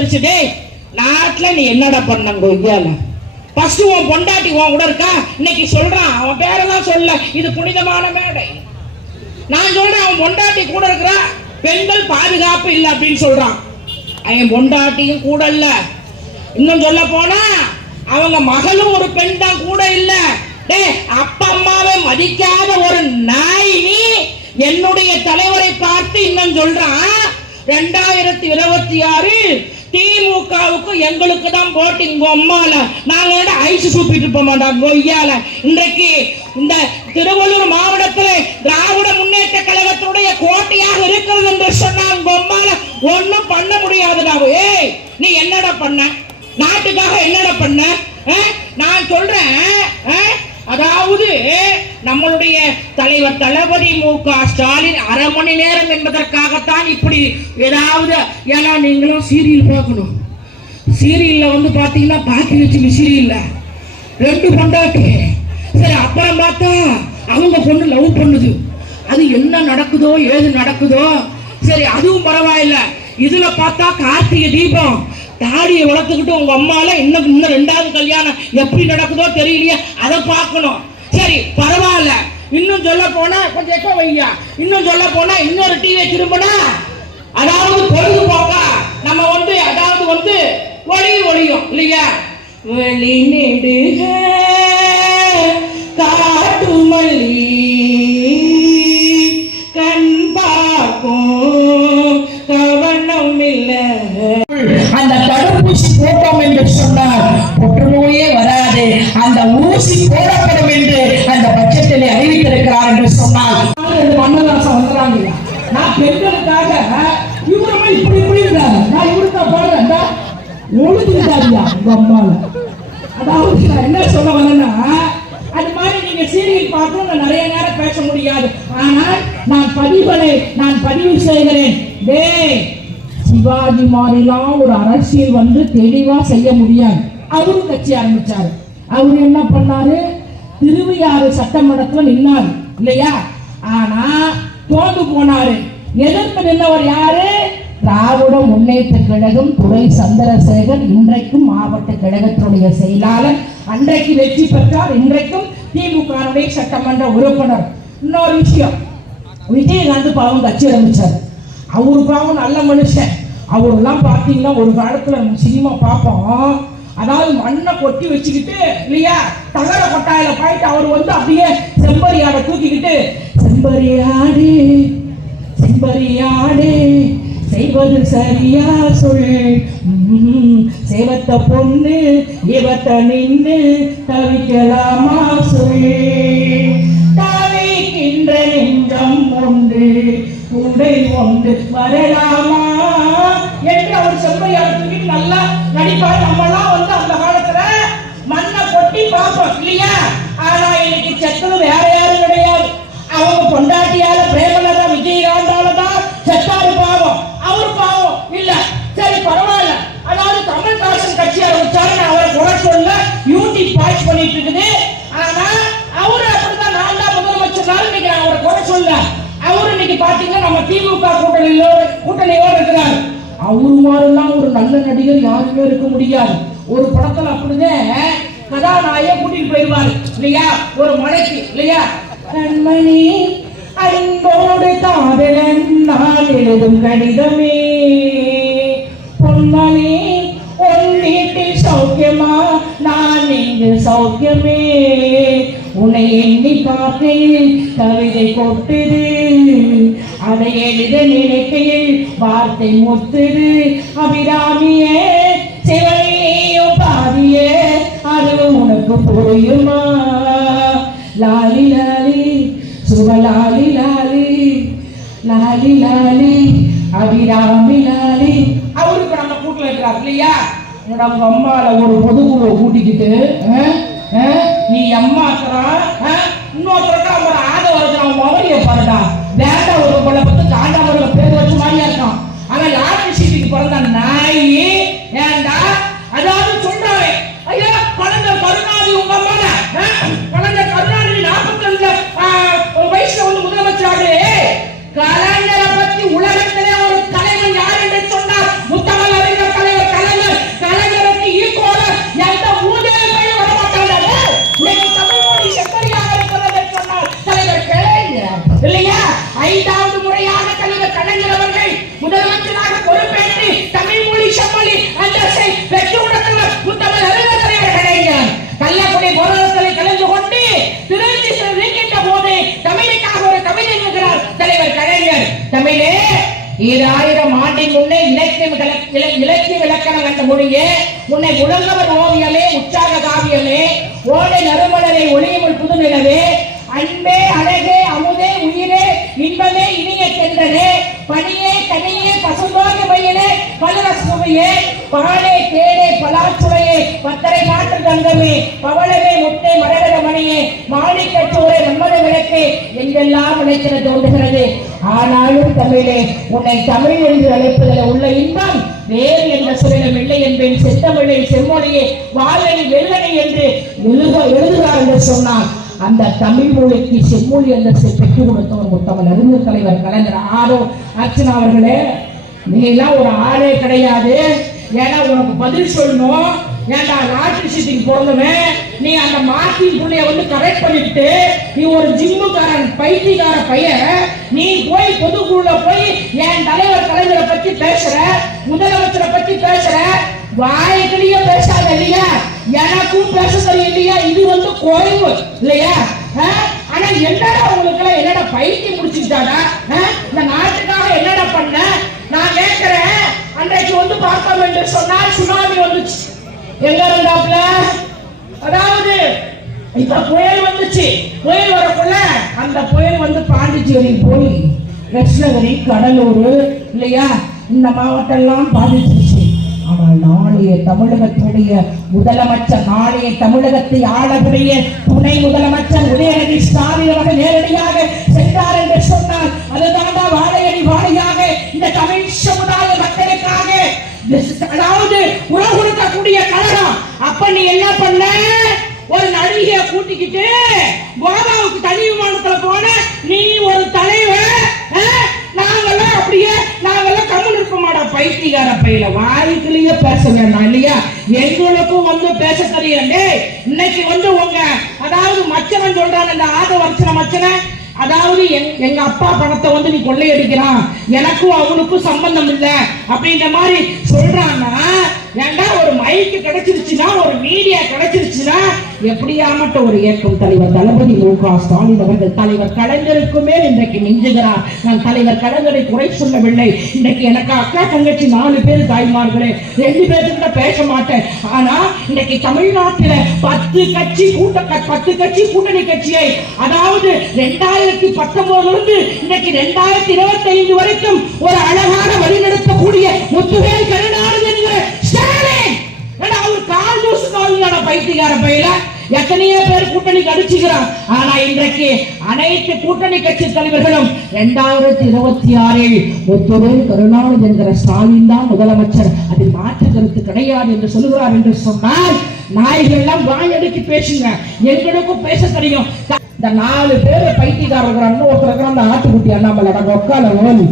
வந்துருச்சு. டேய் நாட்டுல நீ என்னடா பண்ண கொய்யால? ஃபர்ஸ்ட் உன் பொண்டாட்டி உன் கூட இருக்கா? இன்னைக்கு சொல்றான், அவன் பேரெல்லாம் சொல்ல, இது புனிதமான மேடை. நான் சொல்றேன் அவன் பொண்டாட்டி கூட இருக்கிறா, பெண்கள் பாதுகாப்பு இல்லை அப்படின்னு சொல்றான். அவன் பொண்டாட்டியும் கூட இல்ல, இன்னும் சொல்ல போனா அவங்க மகளும் ஒரு பெண் தான் கூட இல்ல. டேய் அப்பா அம்மாவை மதிக்காத ஒரு நாய் நீ என்னுடைய தலைவரை பார்த்து இன்னும் சொல்றான் 2026 திமுகவுக்கு எங்களுக்கு தான் போட்டிங் அம்மால நாங்க ஐஸ் சூப்பிட்டு இருப்ப மாட்டோம் கொய்யால. இன்றைக்கு இந்த திருவள்ளூர் மாவட்டத்தில் திராவிட முன்னேற்ற கழகத்துடைய கோட்டையாக இருக்கிறது என்று சொன்னாங்க அம்மால ஒன்னும் பண்ண முடியாதுடா. ஏய் நீ என்னடா பண்ண நாட்டுக்காக? என்னடா பண்ண? நான் சொல்றேன், அதாவது நம்மளுடைய தலைவர் தளபதி மு.க. ஸ்டாலின் அரை மணி நேரம் என்பதற்காகத்தான் இப்படி ஏதாவது. ஏன்னா நீங்களும் சீரியல் பார்க்கணும். சீரியல்ல வந்து பாத்தீங்கன்னா பாக்கியலட்சுமி சீரியல்ல 2 பொண்டாட்டி. சரி அப்புறம் பார்த்தா அவங்க பொண்ணு லவ் பண்ணுது. அது என்ன நடக்குதோ ஏது நடக்குதோ சரி அதுவும் பரவாயில்ல. இதுல பார்த்தா கார்த்திகை தீபம் தாடியை வளர்த்துக்கிட்டு உங்க அம்மால இன்னும் 2வது கல்யாணம் எப்படி நடக்குதோ தெரியலையே, அதை பார்க்கணும். சரி பரவாயில்ல. இன்னும் சொல்ல போனா கொஞ்சம் எக்க வையா, இன்னும் சொல்ல போனா இன்னொரு டிவி திரும்பினா அதாவது பொழுதுபோக்கா நம்ம வந்து அதாவது வந்து ஒளியும் இல்லையா? வெளி நெடுக காட்டுமல்லி கண் பார்க்கும் கவனம் இல்லை. அந்த தடுப்பூசி போட்டோம் என்று சொன்னால் புற்றுநோயே வராது. அந்த ஊசி போடப்படும் என்று அந்த பட்சத்திலே அறிவித்திருக்கிறார் என்று சொன்னால் மன்னதாசம் வந்துறாங்க. நான் பெண்களுக்காக இவருமே இப்படி இருந்தாங்க. நான் இவருக்கா பாடுறேன் ஒழுதுட்டாரியா உங்க அம்மால. அதாவது நான் என்ன சொல்ல வரேன்னா அது மாதிரி நீங்க சீரியல் பார்க்கணும் நிறைய நேரம் பேச முடியாது. ஆனால் நான் பதிவு செய்கிறேன். டேய் சிவாஜி மாதிரிலாம் ஒரு அரசியல் வந்து தெளிவா செய்ய முடியாது. அவரும் கட்சி ஆரம்பிச்சாரு. அவரு என்ன பண்ணாரு? திருவையாறு சட்டமன்றத்துல நின்னாரு இல்லையா? ஆனா தோண்டு போனாரு. எதிர்த்து நின்றவர் யாரு? திராவிட முன்னேற்ற கழகம் துரை சந்திரசேகர், இன்றைக்கும் மாவட்ட கழகத்தினுடைய செயலாளர். அன்றைக்கு வெற்றி பெற்றார், இன்றைக்கும் திமுக சட்டமன்ற உறுப்பினர். இன்னொரு விஷயம், விஜயகாந்த் பாவம் கட்சி ஆரம்பிச்சாரு. அவரு பாவம் நல்ல மனுஷன். அவரெல்லாம் பார்த்தீங்கன்னா ஒரு காலத்துல நம்ம சினிமா பார்ப்போம். அதாவது மண்ணை கொட்டி வச்சுக்கிட்டு இல்லையா தகர கொட்டாயில போயிட்டு அவர் வந்து அப்படியே செம்பரியாடை தூக்கிக்கிட்டு செம்பரியாடு செம்பரியாடு செய்வது சரியா சொல் சேவத்த பொண்ணு இவத்த நின்று தவிக்கலாமா சொல் தவிக்கின்ற நெஞ்சம் ஒன்று உடை ஒன்று வரலாமா என்று அவர் செம்பரியாடை தூக்கிட்டு நல்லா நடிப்பார். நம்மளாம் வந்து அந்த காலத்துல மண்ணை கொட்டி பார்ப்போம் இல்லையா? ஆனா இன்னைக்கு செத்தது வேற யாரும் கிடையாது. அவங்க பொண்டாட்டியால பிரேமலதா விஜயகாந்தாலதான் செத்தாரு பாவம். அவர் பாவம் இல்ல. சரி பரவாயில்ல. அதாவது கமல்ஹாசன் கட்சி ஆரம்பிச்சாரு, அவரை குறை சொல்ல யூடியூப் வாட்ச் பண்ணிட்டு இருக்குது. ஆனா அவரு அப்படிதான் நான் தான் முதலமைச்சர் இன்னைக்கு அவரை குறை சொல்ல. அவரு இன்னைக்கு பாத்தீங்கன்னா நம்ம திமுக கூட்டணியோடு இருக்கிறார். அவரு மாதிரிலாம் ஒரு நல்ல நடிகர் யாருமே இருக்க முடியாது. ஒரு படத்துல அப்படிதான் கதாநாயகன் கூட்டிட்டு போயிருவாரு இல்லையா ஒரு மலைக்கு இல்லையா? கண்மணி அன்போடு காதலன் நான் எழுதும் கடிதமே பொன்மணி உன் வீட்டில் சௌக்கியமா நான் இங்கு சௌக்கியமே உன்னை எண்ணி பார்க்கையில் கவிதை கொட்டுது அதை எழுத நினைக்கையில் வார்த்தை முத்துது அபிராமியே சிவனையும் பாதியே அது உனக்கு புரியுமா? லாலி லாலி சுபலாலி லாலி லாலி லாலி அபிராமி லாலி. அவருக்கு நம்ம கூட்டில் இருக்கிறார் இல்லையா? நம்ம அம்மால ஒரு பொதுக்குழுவை கூட்டிக்கிட்டு நீ அம்மா இன்னொருத்தருக்கு அவங்களோட ஆதரவு அவன் மொழியை பாருடா வேட்டா ஒரு கொள்ள பத்து காண்டாமல பேர் வச்ச மாதிரியா இருக்கான். ஆனா லாட்டரி சீட்டுக்கு பிறந்த நாய் ஏண்டா அதாவது சொல்றாரு ஐயா கலைஞர் கருணாநிதி உங்க அம்மால கலைஞர் கருணாநிதி 45 வயசுல வந்து முதலமைச்சராக கலைஞரை பத்தி உலகத்திலே ஒரு தலைவன் யார் என்று சொன்னார் முத்தமிழ் அறிஞர் தலைவர் 5000 ஆண்டின் முன்னே இலக்கிய விளக்கணம் கண்ட மொழியே, உன்னை உலகவர் ஓவியமே, உற்சாக காவியமே, ஓடை நறுமலரை ஒளியுமுள் புதுநிலவே, அன்பே அழகே அமுதே உயிரே இன்பமே இனிய சென்றனே, பனியே கனியே பசும்பாக மயிலே பலரசுவையே, பாலே தேடே பலாச்சுளையே பத்தரை மாற்று தங்கமே, பவளமே முட்டை மரகத மணியே, மாணிக்கச்சோரை நம்மத விளக்கே என்றெல்லாம் விளைச்சல தோன்றுகிறது. ஆனாலும் தமிழே, உன்னை தமிழ் என்று அழைப்பதில் உள்ள இன்பம் வேறு என்ற சொல்லிடம் இல்லை என்பேன். செத்தமிழில் செம்மொழியே வாழ்வெளி வெள்ளனை என்று எழுதுகிறார் என்று சொன்னார். அந்த தமிழ் மொழிக்கு செம்மொழி என்ற பெற்று கொடுத்த ஒரு முத்தமிழ் அறிஞர் தலைவர் கலைஞர் ஆரோ அர்ச்சனா அவர்களே, நீ எல்லாம் ஒரு ஆளே கிடையாது. ஏன்னா உனக்கு பதில் சொல்லணும். ஏன்டா ராட்சசிக்கு பிறந்தவன் நீ அந்த மார்க்கிங் புள்ளைய வந்து கரெக்ட் பண்ணிட்டு நீ ஒரு ஜிம்முக்காரன் பைத்தியக்கார பையன், நீ போய் பொதுக்குழுல போய் என் தலைவர் கலைஞரை பத்தி பேசுற, முதலமைச்சரை பத்தி பேசுற, வாய்க்கிலேயே பேசாத இல்லையா? எனக்கும் பேச தெரியும் இல்லையா? இது வந்து குறைவு இல்லையா? ஆனா என்னடா உங்களுக்கு எல்லாம் என்னடா பைத்தியம் முடிச்சுட்டாடா? இந்த நாட்டுக்காக என்னடா பண்ண நான் கேட்கிறேன். அன்றைக்கு வந்து பார்க்க வேண்டும் சொன்னால் சுனாமி வந்துச்சு. எங்க இருந்தாப்ல? அதாவது இப்ப புயல் வந்துச்சு. புயல் வரக்குள்ள அந்த புயல் வந்து பாண்டிச்சேரி போய் கிருஷ்ணகிரி, கடலூர் இல்லையா, இந்த மாவட்டம் எல்லாம் பாதிச்சிருச்சு. ஆனால் நாளைய தமிழகத்துடைய முதலமைச்சர், நாளைய தமிழகத்தை ஆளக்கூடிய துணை முதலமைச்சர் உதயநிதி ஸ்டாலின் அவர்கள் நேரடியாக சென்றார் என்று சொன்னார். அதுதான் வாழையடி வாழையாக இந்த தமிழ் சமுதாய மக்களுக்காக, அதாவது உறவு கொடுக்கக்கூடிய கழகம். அப்ப நீ என்ன பண்ண? ஒரு நடிகைய கூட்டிக்கிட்டு கோவாவுக்கு தனி விமானத்துல போன நீ ஒரு தலைவர். நாங்கெல்லாம் அப்படியே நாங்கெல்லாம் கம்மல் இருக்க மாட்டோம். பைத்தியக்கார பையில வாய்க்குள்ளேயே பேச வேண்டாம் இல்லையா? எங்களுக்கும் வந்து பேச தெரியாது. இன்னைக்கு வந்து உங்க அதாவது மச்சவன் சொல்றான், இந்த ஆதவர்ச்சன மச்சனை, அதாவது எங்க அப்பா பணத்தை வந்து நீ கொள்ளையடிக்கிறான், எனக்கும் அவனுக்கும் சம்பந்தம் இல்லை அப்படின்ற மாதிரி சொல்றான்னா, ஏண்டா ஒரு மைக்கு கிடைச்சிருச்சுன்னா, ஒரு மீடியா கிடைச்சிருச்சுன்னா எப்படியாமட்ட ஒரு இயக்கம் தலைவர் தளபதி மு.க. ஸ்டாலின் அவர்கள் தலைவர் கலைஞருக்குமே இன்றைக்கு மிஞ்சுகிறார். நான் தலைவர் கலைஞரை குறை சொல்லவில்லை. இன்றைக்கு எனக்கு அக்கா தங்கச்சி 4 பேர் தாய்மார்களே, 2 பேருக்கு பேச மாட்டேன். ஆனா இன்னைக்கு தமிழ்நாட்டில் 10 கட்சி கூட்டணி கட்சியை, அதாவது 2019 இருந்து இன்னைக்கு 2025 வரைக்கும் ஒரு அழகான வழிநடத்தக்கூடிய முத்துவேல் கருணாநிதி என்கிற ஸ்டாலின், அவர் கால் தூசு கால் பைத்தியக்கார பையில எத்தனையோ பேர் கூட்டணிக்கு அடிச்சுக்கிறார். ஆனா இன்றைக்கு அனைத்து கூட்டணி கட்சி தலைவர்களும் 2026 முத்துவேல் கருணாநிதி என்கிற ஸ்டாலின் தான் முதலமைச்சர், அதில் மாற்று கருத்து கிடையாது என்று சொல்லுகிறார் என்று சொன்னால், நாய்கள் எல்லாம் வாயடிக்கு பேசுங்க, எங்களுக்கும் பேச தெரியும். இந்த 4 பேர் பைத்தியக்காரர்கள் ஒருத்தர் அந்த ஆட்டுக்குட்டி அண்ணாமலை ஒக்கால ஓலி,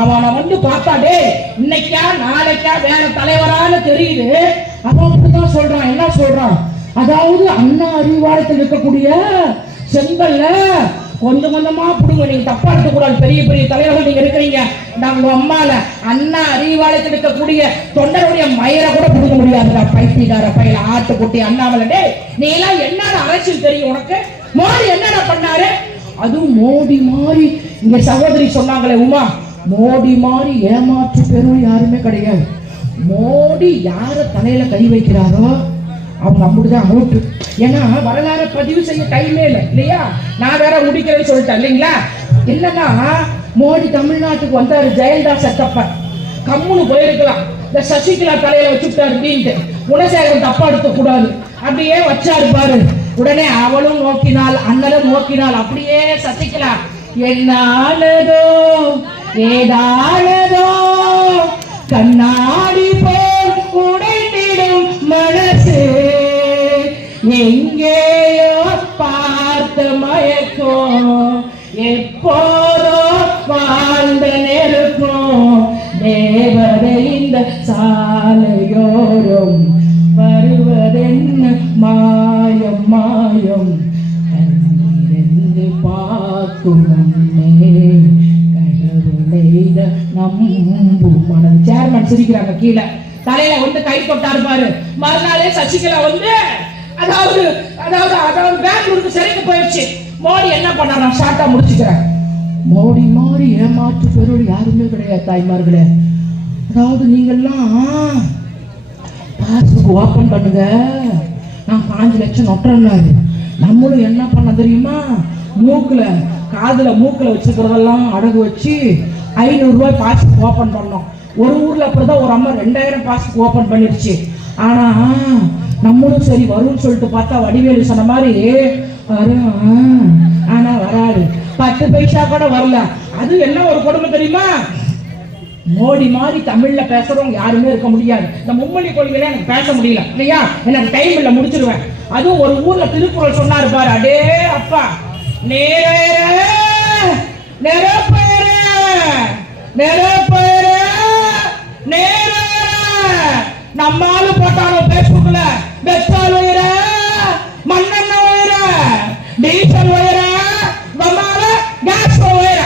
அவனை வந்து பார்த்தாடே இன்னைக்கா நாளைக்கா வேற தலைவரான தெரியுது. அவன் அப்படிதான் சொல்றான். என்ன சொல்றான்? அதாவது அண்ணா அறிவாலயத்தில் இருக்கக்கூடிய செங்கல்ல கொஞ்சம் கொஞ்சமா புடுங்க. நீங்க தப்பா எடுக்க கூடாது. பெரிய பெரிய தலைவர்கள் நீங்க இருக்கிறீங்க. நாங்க அம்மால அண்ணா அறிவாலயத்தில் இருக்கக்கூடிய தொண்டருடைய மயிரை கூட புடுங்க முடியாதுடா பைத்தியக்கார பையில ஆட்டுக்குட்டி அண்ணாமலை. டே நீ எல்லாம் என்னடா அரசியல் தெரியும் உனக்கு? மோடி என்னடா பண்ணாரு? அதுவும் மோடி மாதிரி இங்க சகோதரி சொன்னாங்களே உமா, மோடி மாதிரி ஏமாற்று பெரும் யாருமே கிடையாது. மோடி யார தலையில கை வைக்கிறாரோ அவங்க அப்படிதான் அவுட்டு. ஏன்னா வரலாறு பதிவு செய்ய டைமே இல்லை இல்லையா? நான் வேற முடிக்கிறேன்னு சொல்லிட்டேன் இல்லைங்களா? என்னன்னா மோடி தமிழ்நாட்டுக்கு வந்தாரு, ஜெயலலிதா செத்தப்ப கம்முன்னு போயிருக்கலாம். இந்த சசிகலா தலையில வச்சுட்டாரு அப்படின்ட்டு குணசேகரன் தப்பா எடுக்க கூடாது அப்படியே வச்சாரு பாரு. உடனே அவளும் நோக்கினாள், அண்ணனும் நோக்கினாள். அப்படியே சசிகலா என்னானதோ ஏதானதோ கண்ணாடி போல் உடைந்திடும் மனசு, எங்கேயோ பார்த்த மயக்கம், எப்போதோ வாழ்ந்த நெருக்கம், தேவதை இந்த சாலையோரம் வருவதென்ன மாயம் மாயம், கண்ணிரண்டு பார்க்கும் சேர்மன் சிரிக்கிறாங்க. கீழே தலையில வந்து கை தொட்டாரு பாரு. மறுநாளே சசிகலா வந்து அதாவது பெங்களூருக்கு சிறைக்கு போயிடுச்சு. மோடி என்ன பண்ணாரா? ஷார்ட்டா முடிச்சுக்கிறேன். மோடி மாறி ஏமாற்று பெருள் யாருமே கிடையாது தாய்மார்களே. அதாவது நீங்கள்லாம் பாஸ்புக் ஓப்பன் பண்ணுங்க, நான் 5 லட்சம் நொட்டுறேன்னாரு. நம்மளும் என்ன பண்ண தெரியுமா, மூக்குல காதுல மூக்குல வச்சுக்கிறதெல்லாம் அடகு வச்சு 500 ரூபாய் பாஸ்புக் ஓப்பன் பண்ணோம். ஒரு ஊர்ல அப்படிதான் ஒரு அம்மா 2000 பாஸ்புக் ஓப்பன் பண்ணிருச்சு. ஆனா நம்மளும் சரி வரும்னு சொல்லிட்டு பார்த்தா வடிவேலு சொன்ன மாதிரி வரும், ஆனா வராது. 10 பைசா கூட வரல. அது என்ன ஒரு கொடுமை தெரியுமா, மோடி மாதிரி தமிழ்ல பேசுறவங்க யாருமே இருக்க முடியாது. இந்த மும்மொழி கொள்கையில எனக்கு பேச முடியல இல்லையா, எனக்கு டைம் இல்ல, முடிச்சிருவேன். அதுவும் ஒரு ஊர்ல திருக்குறள் சொன்னாரு பாரு, அடே அப்பா, நேர நெருப்பேற நெருப்பேற நேர நம்மாலும் போட்டாலும் பேஸ்புக்ல பெட்ரோல் உயர, மண்ணெண்ண உயர, டீசல் உயர, கேஸ் உயர.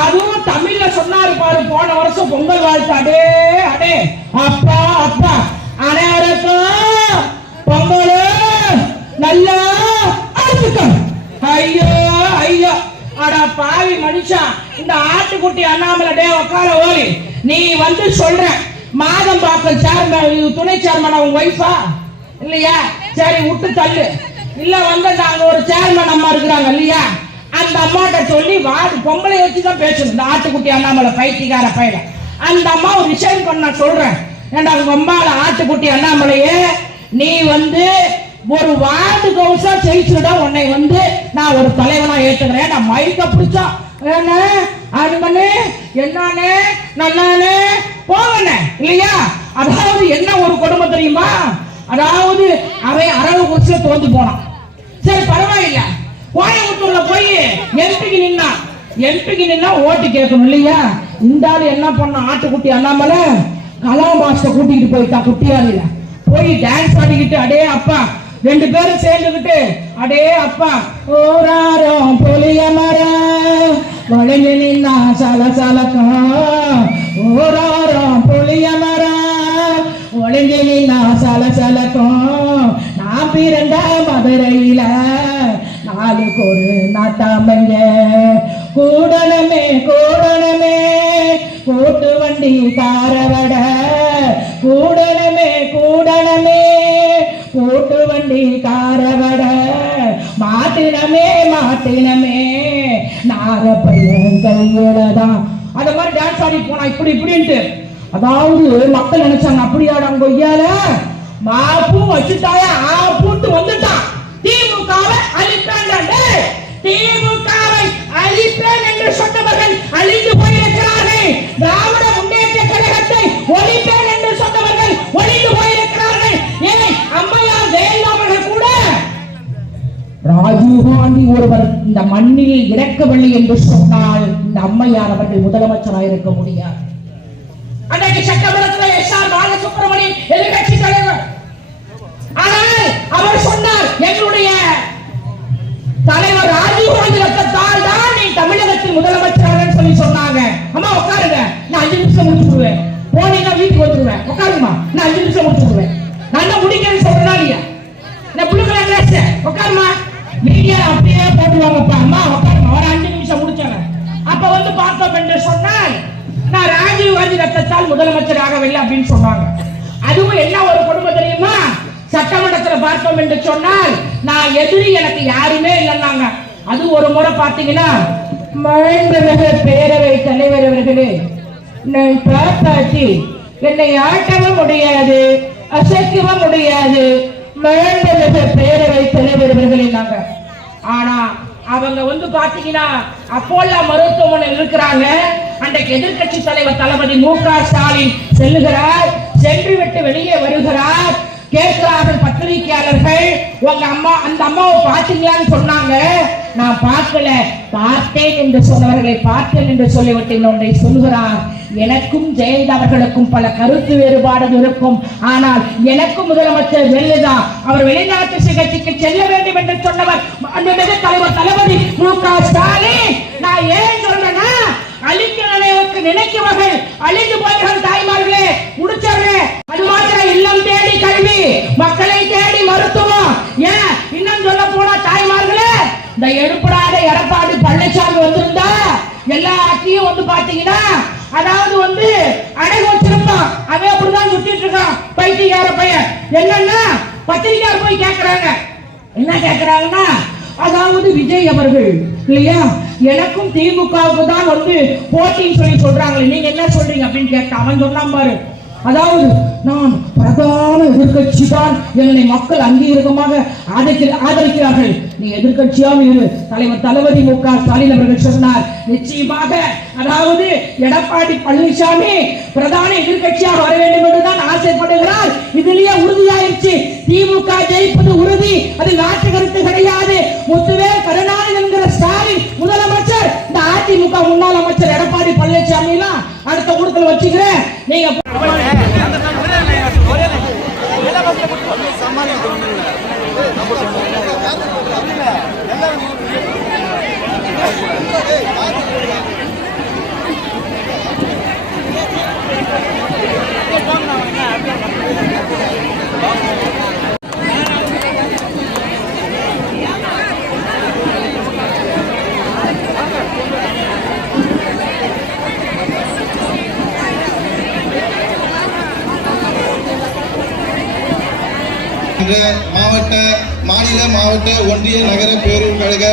அதுவும் தமிழ்ல சொன்னாரு பாரு போன வருஷம் பொங்கல் வாழ்த்து, அடே அடே அப்பா அப்பா, அனைவருக்கும் பொங்கல் நல்லா அறுத்துக்கும். ஐயோ ஐயோ, அட பாவி மனுஷா, இந்த ஆட்டுக்குட்டி அண்ணாமலை டே உட்கார ஓலி, நீ வந்து சொல்ற மாதம் பார்க்க சேர்மன் துணை சேர்மன் அவங்க ஒய்ஃபா இல்லையா, சரி விட்டு தள்ளு. இல்ல வந்து நாங்க ஒரு சேர்மன் அம்மா இருக்கிறாங்க இல்லையா, அந்த அம்மாட்ட சொல்லி வாடு பொம்பளை வச்சுதான் பேசணும். இந்த ஆட்டுக்குட்டி அண்ணாமலை பைத்தியக்கார பையல அந்த அம்மா ஒரு ரிசைன் பண்ண சொல்றேன். ஏண்டா உங்க அம்மால ஆட்டுக்குட்டி அண்ணாமலையே, நீ வந்து ஒரு வார்டு கவுன்சிலா ஜெயிச்சுடா, உன்னை வந்து நான் ஒரு தலைவனா ஏத்துக்கிறேன். நான் மைக்க பிடிச்சா என்னன்னு என்னானே நல்லானே போவனே இல்லையா. அதாவது என்ன ஒரு கொடுமை தெரியுமா, அதாவது அவன் அரவு குடிச்சு தோந்து போனான். சரி பரவாயில்ல, கோயம்புத்தூர்ல போய் எம்பிக்கு நின்னா ஓட்டு கேட்கணும் இல்லையா. இந்த ஆளு என்ன பண்ண, ஆட்டுக்குட்டி அண்ணாமலை கலாம் மாஸ்டர் கூட்டிட்டு போயிட்டான். குட்டியாரில போய் டான்ஸ் ஆடிக்கிட்டு அடே அப்பா 2 பேரும் சேர்ந்துக்கிட்டு அடே அப்பா ஓராரம் பொலிய மரம் வளைஞ்சு நின்னா சல சலக்கம், ஓராரம் பொலிய மரம் ஒளிஞ்சு நின்னா சல சலக்கம். நான் பிறந்த மதுரையில 4 ஒரு நாட்டாமங்க கூடனமே கூடனமே கூட்டு வண்டி காரவட கூடனமே கூடனமே கூட்டு வண்டி காரவட மாட்டினமே மாட்டினமே நார பையன் கையோடதான். அத மாதிரி டான்ஸ் ஆடி போனா இப்படி இப்படின்ட்டு. அதாவது மக்கள் நினைச்சாங்க அப்படியாட அங்க கொய்யால மாப்பு வச்சுட்டாயா பூட்டு வந்துட்டான், திமுகவை அழிப்பேன், திமுகவை அழிப்பேன் என்று சொன்னவர்கள் அழிந்து போயிருக்கிறார்கள். திராவிட முன்னேற்ற கழகத்தை ஒழிப்பேன் என்று சொன்னவர்கள் ஒழிந்து போயிருக்கிறார்கள். ஏன் அம்மையார் ஜெயலலிதா கூட ராஜீவ்காந்தி ஒருவர் இந்த மண்ணில் இறக்கவில்லை என்று சொன்னால் இந்த அம்மையார் அவர்கள் முதலமைச்சராக இருக்க முடியாது. அன்றைக்கு சட்டமன்றத்தில் எஸ்.ஆர். பாலசுப்ரமணியன் எதிர்கட்சி தலைவர். ஆனால் அவர் சொன்னார், எங்களுடைய தலைவர் ராஜீவ்காந்தி ரத்தத்தால் தான் நீ தமிழகத்தில் முதலமைச்சராக சொல்லி சொன்னாங்க. அம்மா உட்காருங்க, நான் 5 நிமிஷம் முடிச்சுடுவேன், போனீங்கன்னா வீட்டுக்கு வந்துருவேன், உட்காருமா, நான் 5 நிமிஷம் முடிச்சுடுவேன். நல்லா முடிக்கிறேன்னு சொல்றா இல்லையா, நான் புழுக்கல கிளாஸ் உட்காருமா, மீடியா அப்படியே போட்டுவாங்கப்பா. அம்மா உட்காருமா, ஒரு 5 நிமிஷம் முடிச்சாங்க. அப்ப வந்து பார்த்தோம் என்று சொன்னால் நான் ராஜீவ்காந்தி ரத்தத்தால் முதலமைச்சர் ஆகவில்லை அப்படின்னு சொன்னாங்க. அதுவும் என்ன ஒரு கொடுமை தெரியுமா, சட்டமன்றத்தில் பார்த்தோம் என்று சொன்னால் நான் எதிரி எனக்கு யாருமே இல்லைன்னாங்க. அது ஒரு முறை பார்த்தீங்கன்னா மழை பேரவை தலைவர் அவர்களே, நான் காப்பாற்றி என்னை ஆட்டவும் முடியாது அசைக்கவும் முடியாது மழை பேரவை தலைவர் அவர்களே. ஆனா அவங்க வந்து பாத்தீங்கன்னா அப்போல்லா மருத்துவமனை இருக்கிறாங்க. அன்றைக்கு எதிர்கட்சி தலைவர் தளபதி மு.க. ஸ்டாலின் செல்லுகிறார், சென்று விட்டு வெளியே வருகிறார். கேட்கிறார்கள் பத்திரிகையாளர்கள், உங்க அம்மா அந்த அம்மாவை பாத்தீங்களான்னு சொன்னாங்க. நான் பார்க்கல, பார்த்தேன் என்று சொன்னவர்களை பார்த்தேன் என்று சொல்லிவிட்டேன். ஒன்றை சொல்கிறார், எனக்கும் ஜெயலலிதா அவர்களுக்கும் பல கருத்து வேறுபாடு இருக்கும். ஆனால் எனக்கும் முதலமைச்சர் ஜெயலலிதா அவர் வெளிநாட்டு சிகிச்சைக்கு செல்ல வேண்டும் என்று சொன்னவர் தலைவர் தளபதி மு.க. ஸ்டாலின். நான் ஏன் சொல்றேன்னா, அழிக்க நினைக்கிறவர்கள் அழிந்து போய்கள் தாய்மார்களே, முடிச்சறேன். அது மாத்திரம் இல்லம் தேடி கல்வி, மக்களை தேடி மருத்துவம். ஏன் இன்னும் சொல்ல போனா தாய்மார்களே, இந்த எடுப்படாத எடப்பாடி பழனிசாமி வந்திருந்தா எல்லாத்தையும் வந்து பாத்தீங்கன்னா அதாவது வந்து அடகு வச்சிருப்பான். அவன் அப்படிதான் சுத்திட்டு இருக்கான் பைத்தியக்கார பையன். என்னன்னா பத்திரிக்கையார் போய் கேட்கறாங்க. என்ன கேட்கறாங்கன்னா, அதாவது விஜய் அவர்கள் இல்லையா எனக்கும் திமுகவுக்கு தான் வந்து போட்டின்னு சொல்றாங்களே, நீங்க என்ன சொல்றீங்க அப்படின்னு கேட்டா அவன் சொன்னான் பாரு, அதாவது நான் பிரதான எதிர்கட்சி தான், என்னை மக்கள் அங்கீகாரமாக ஆதரிக்கிறார்கள், நீ எதிர்கட்சியாக இரு. தலைவர் தளபதி மு.க. ஸ்டாலின் அவர்கள் சொன்னார். நிச்சயமாக அதாவது எடப்பாடி பழனிசாமி பிரதான எதிர்கட்சியாக வர வேண்டும் என்றுதான் ஆசைப்படுகிறார். இதுலயே உறுதியாயிருச்சு, திமுக ஜெயிப்பது உறுதி, அது நாட்டு கருத்து கிடையாது. முத்துவேல் கருணாநிதி என்கிற ஸ்டாலின் முதலமைச்சர், இந்த அதிமுக முன்னாள் அமைச்சர் எடப்பாடி பழனிசாமி எல்லாம் அடுத்த கூட்டத்தில் வச்சுக்கிறேன். நீங்க மாவட்ட, மாநில, மாவட்ட, ஒன்றிய, நகர பேரூர் கழக